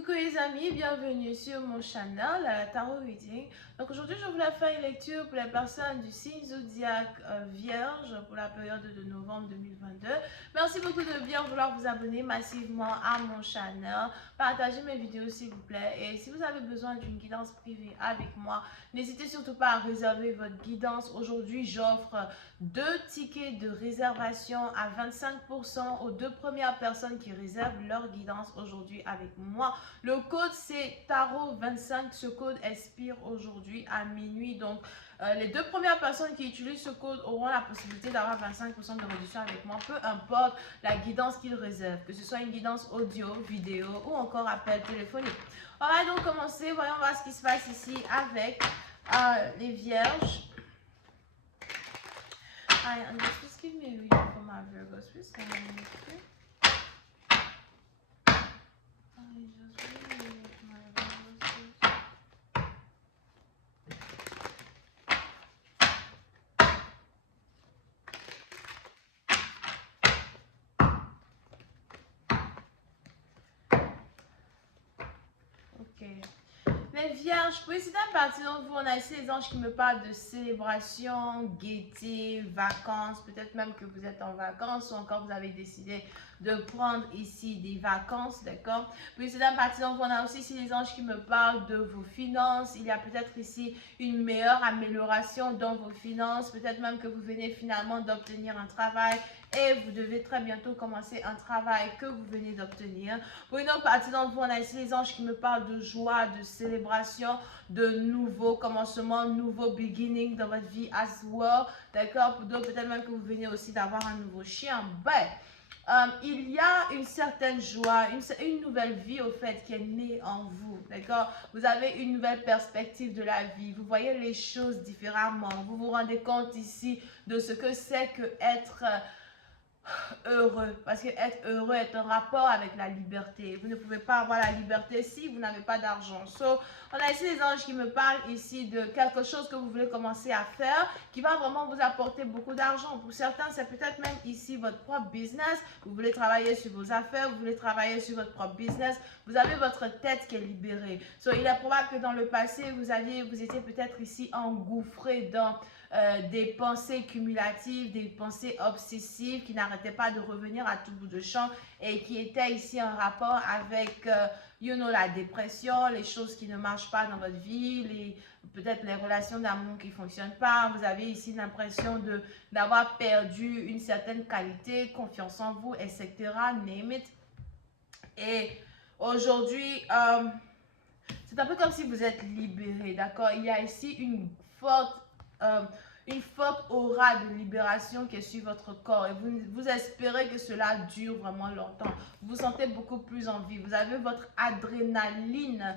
Coucou les amis, bienvenue sur mon channel Tarot Reading. Donc aujourd'hui je voulais faire une lecture pour les personnes du signe zodiaque Vierge pour la période de novembre 2022. Merci beaucoup de bien vouloir vous abonner massivement à mon channel. Partagez mes vidéos s'il vous plaît. Et si vous avez besoin d'une guidance privée avec moi, n'hésitez surtout pas à réserver votre guidance. Aujourd'hui j'offre 2 tickets de réservation à 25% aux 2 premières personnes qui réservent leur guidance aujourd'hui avec moi. Le code c'est Tarot25. Ce code expire aujourd'hui à minuit. Donc, les 2 premières personnes qui utilisent ce code auront la possibilité d'avoir 25% de réduction avec moi, peu importe la guidance qu'ils réservent, que ce soit une guidance audio, vidéo ou encore appel téléphonique. On va donc commencer. Voyons voir ce qui se passe ici avec les vierges. And just give me a reading for my Virgos, please. Les vierges, pour essayer de partir d'entre vous, on a ici les anges qui me parlent de célébration, gaieté, vacances. Peut-être même que vous êtes en vacances ou encore vous avez décidé de prendre ici des vacances, d'accord? Pour essayer de partir d'entre vous, on a aussi ici les anges qui me parlent de vos finances. Il y a peut-être ici une meilleure amélioration dans vos finances. Peut-être même que vous venez finalement d'obtenir un travail et vous devez très bientôt commencer un travail que vous venez d'obtenir. Pour une autre partie d'entre vous, on a ici les anges qui me parlent de joie, de célébration, de nouveaux commencements, nouveaux beginnings dans votre vie as well. D'accord? Pour d'autres, peut-être même que vous venez aussi d'avoir un nouveau chien. Il y a une certaine joie, une nouvelle vie au fait qui est née en vous, d'accord? Vous avez une nouvelle perspective de la vie, vous voyez les choses différemment, vous vous rendez compte ici de ce que c'est que être heureux, parce que être heureux est un rapport avec la liberté. Vous ne pouvez pas avoir la liberté si vous n'avez pas d'argent. On a ici les anges qui me parlent ici de quelque chose que vous voulez commencer à faire qui va vraiment vous apporter beaucoup d'argent. Pour certains, c'est peut-être même ici votre propre business. Vous voulez travailler sur vos affaires, vous voulez travailler sur votre propre business. Vous avez votre tête qui est libérée. Il est probable que dans le passé, vous étiez peut-être ici engouffré dans des pensées cumulatives, des pensées obsessives qui n'arrêtaient pas de revenir à tout bout de champ et qui étaient ici en rapport avec la dépression, les choses qui ne marchent pas dans votre vie, peut-être les relations d'amour qui ne fonctionnent pas. Vous avez ici l'impression d'avoir perdu une certaine qualité, confiance en vous, etc. Name it. Et aujourd'hui, c'est un peu comme si vous êtes libéré, d'accord? Il y a ici une forte aura de libération qui est sur votre corps et vous espérez que cela dure vraiment longtemps. Vous vous sentez beaucoup plus en vie. Vous avez votre adrénaline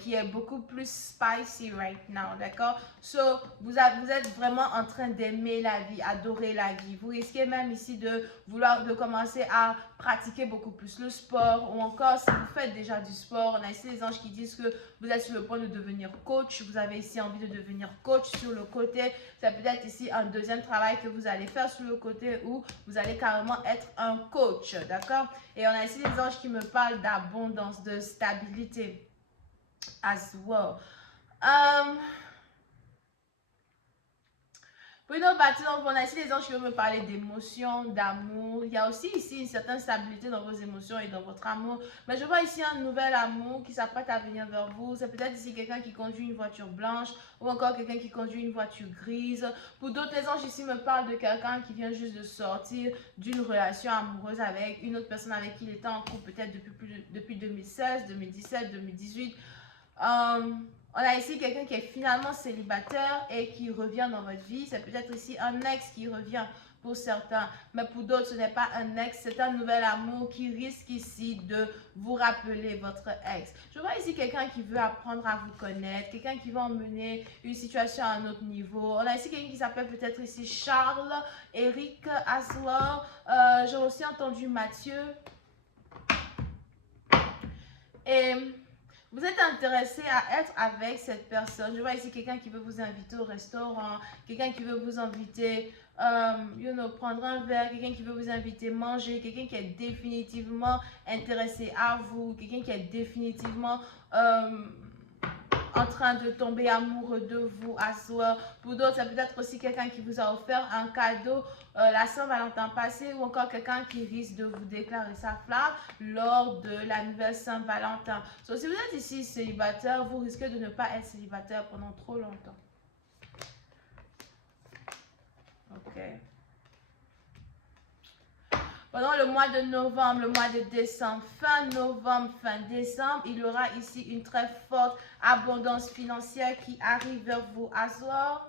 qui est beaucoup plus spicy right now, d'accord? Vous êtes vraiment en train d'aimer la vie, adorer la vie. Vous risquez même ici de commencer à pratiquer beaucoup plus le sport ou encore si vous faites déjà du sport. On a ici les anges qui disent que vous êtes sur le point de devenir coach. Vous avez ici envie de devenir coach sur le côté. C'est peut-être ici un deuxième travail que vous allez faire sur le côté où vous allez carrément être un coach, d'accord? Et on a ici les anges qui me parlent d'abondance, de stabilité as well. Pour une autre partie, donc, on a ici les anges qui veulent me parler d'émotions, d'amour. Il y a aussi ici une certaine stabilité dans vos émotions et dans votre amour. Mais je vois ici un nouvel amour qui s'apprête à venir vers vous. C'est peut-être ici quelqu'un qui conduit une voiture blanche ou encore quelqu'un qui conduit une voiture grise. Pour d'autres, les anges ici me parlent de quelqu'un qui vient juste de sortir d'une relation amoureuse avec une autre personne avec qui il était en couple peut-être depuis 2016, 2017, 2018. On a ici quelqu'un qui est finalement célibataire et qui revient dans votre vie. C'est peut-être ici un ex qui revient pour certains. Mais pour d'autres, ce n'est pas un ex, c'est un nouvel amour qui risque ici de vous rappeler votre ex. Je vois ici quelqu'un qui veut apprendre à vous connaître, quelqu'un qui veut emmener une situation à un autre niveau. On a ici quelqu'un qui s'appelle peut-être ici Charles, Eric as well. J'ai aussi entendu Mathieu. Et vous êtes intéressé à être avec cette personne. Je vois ici quelqu'un qui veut vous inviter au restaurant, quelqu'un qui veut vous inviter prendre un verre, quelqu'un qui veut vous inviter à manger, quelqu'un qui est définitivement intéressé à vous, quelqu'un qui est définitivement en train de tomber amoureux de vous à soi. Pour d'autres, ça peut être aussi quelqu'un qui vous a offert un cadeau la Saint-Valentin passée ou encore quelqu'un qui risque de vous déclarer sa flamme lors de la nouvelle Saint-Valentin. So, si vous êtes ici célibataire, vous risquez de ne pas être célibataire pendant trop longtemps. Ok. Pendant le mois de novembre, le mois de décembre, fin novembre, fin décembre, il y aura ici une très forte abondance financière qui arrive vers vous à soir.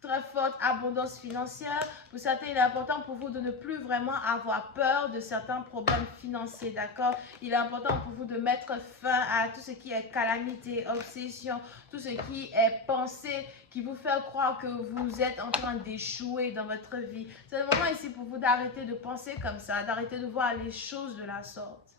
Très forte abondance financière. Pour certains, il est important pour vous de ne plus vraiment avoir peur de certains problèmes financiers, d'accord? Il est important pour vous de mettre fin à tout ce qui est calamité, obsession, tout ce qui est pensée qui vous fait croire que vous êtes en train d'échouer dans votre vie. C'est le moment ici pour vous d'arrêter de penser comme ça, d'arrêter de voir les choses de la sorte.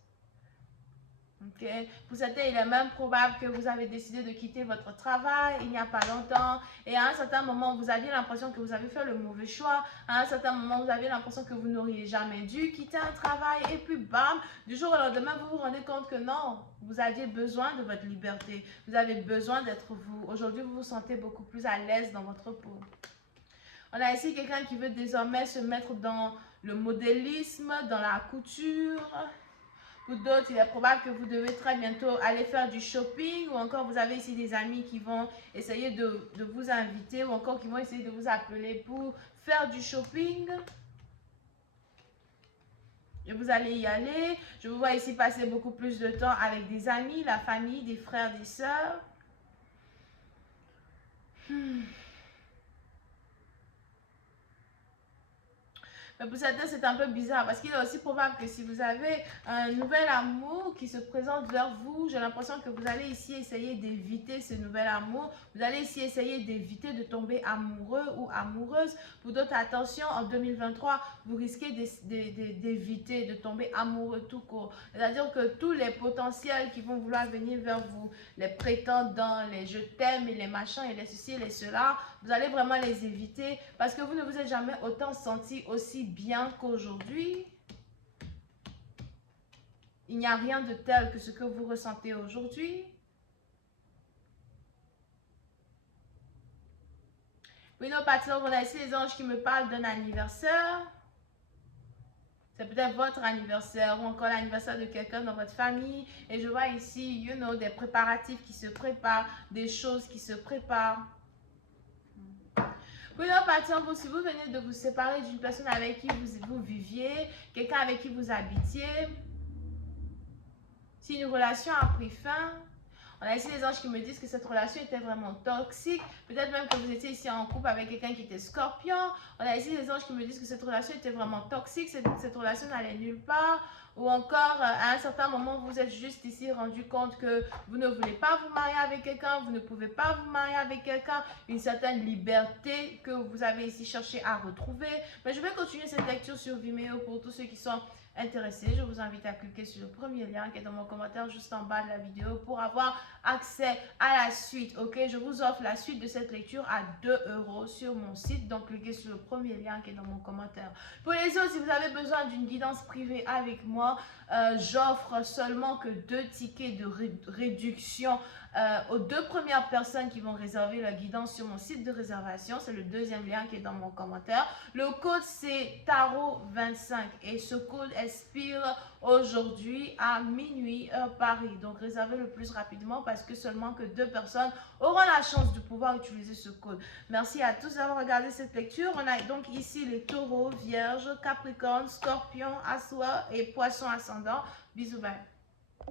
Okay. Pour certains, il est même probable que vous avez décidé de quitter votre travail il n'y a pas longtemps et à un certain moment, vous aviez l'impression que vous avez fait le mauvais choix. À un certain moment, vous aviez l'impression que vous n'auriez jamais dû quitter un travail et puis bam, du jour au lendemain, vous vous rendez compte que non, vous aviez besoin de votre liberté. Vous avez besoin d'être vous. Aujourd'hui, vous vous sentez beaucoup plus à l'aise dans votre peau. On a ici quelqu'un qui veut désormais se mettre dans le modélisme, dans la couture. Pour d'autres, il est probable que vous devez très bientôt aller faire du shopping ou encore vous avez ici des amis qui vont essayer de vous inviter ou encore qui vont essayer de vous appeler pour faire du shopping. Et vous allez y aller. Je vous vois ici passer beaucoup plus de temps avec des amis, la famille, des frères, des sœurs. Mais pour certains, c'est un peu bizarre parce qu'il est aussi probable que si vous avez un nouvel amour qui se présente vers vous, j'ai l'impression que vous allez ici essayer d'éviter ce nouvel amour. Vous allez ici essayer d'éviter de tomber amoureux ou amoureuse. Pour d'autres, attention, en 2023, vous risquez d'éviter de tomber amoureux tout court. C'est-à-dire que tous les potentiels qui vont vouloir venir vers vous, les prétendants, les je t'aime et les machins et les ceci et les cela, vous allez vraiment les éviter parce que vous ne vous êtes jamais autant senti aussi bien qu'aujourd'hui. Il n'y a rien de tel que ce que vous ressentez aujourd'hui. Oui, nos partenaires, on a ici les anges qui me parlent d'un anniversaire. C'est peut-être votre anniversaire ou encore l'anniversaire de quelqu'un dans votre famille. Et je vois ici, des préparatifs qui se préparent, des choses qui se préparent. Oui, non, partir pour si vous venez de vous séparer d'une personne avec qui vous viviez, quelqu'un avec qui vous habitiez, si une relation a pris fin, on a ici les anges qui me disent que cette relation était vraiment toxique. Peut-être même que vous étiez ici en couple avec quelqu'un qui était scorpion. On a ici les anges qui me disent que cette relation était vraiment toxique, cette relation n'allait nulle part. Ou encore, à un certain moment, vous êtes juste ici rendu compte que vous ne voulez pas vous marier avec quelqu'un, vous ne pouvez pas vous marier avec quelqu'un, une certaine liberté que vous avez ici cherché à retrouver. Mais je vais continuer cette lecture sur Vimeo pour tous ceux qui sont intéressés. Je vous invite à cliquer sur le premier lien qui est dans mon commentaire juste en bas de la vidéo pour avoir accès à la suite. Ok, je vous offre la suite de cette lecture à 2 € sur mon site. Donc, cliquez sur le premier lien qui est dans mon commentaire. Pour les autres, si vous avez besoin d'une guidance privée avec moi, j'offre seulement que 2 tickets de réduction aux 2 premières personnes qui vont réserver la guidance sur mon site de réservation. C'est le deuxième lien qui est dans mon commentaire. Le code, c'est Tarot25 et ce code expire aujourd'hui à minuit heure Paris. Donc, réservez le plus rapidement parce que seulement que 2 personnes auront la chance de pouvoir utiliser ce code. Merci à tous d'avoir regardé cette lecture. On a donc ici les taureaux, vierges, capricorne, scorpion, assois et poisson ascendant. Bisous, bye.